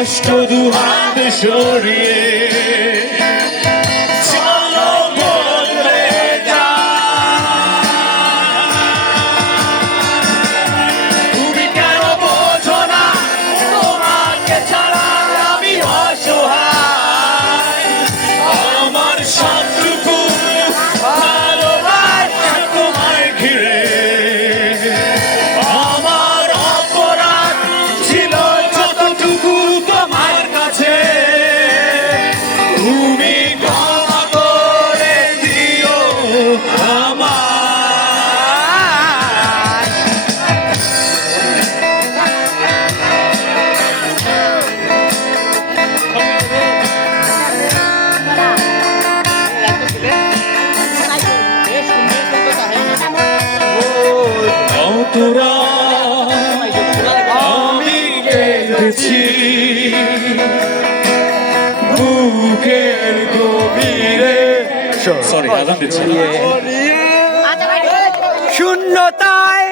কষ্ট দুহাত সরিয়ে চলো বদলে যাই। তুমি কেন বোঝো না তোমাকে ছাড়া আমি অসহায়। আমার সবটুকু ভালোবাসা তোমায় ঘিরে। আমার অপরাধ ছিল যতটুকু তোমার কাছে, তুমি ক্ষমা করে দিও আমায়। কতরা আমি কেঁদেছি বুকের গভীরে। সরি আজান দিচ্ছি। শূন্যতায়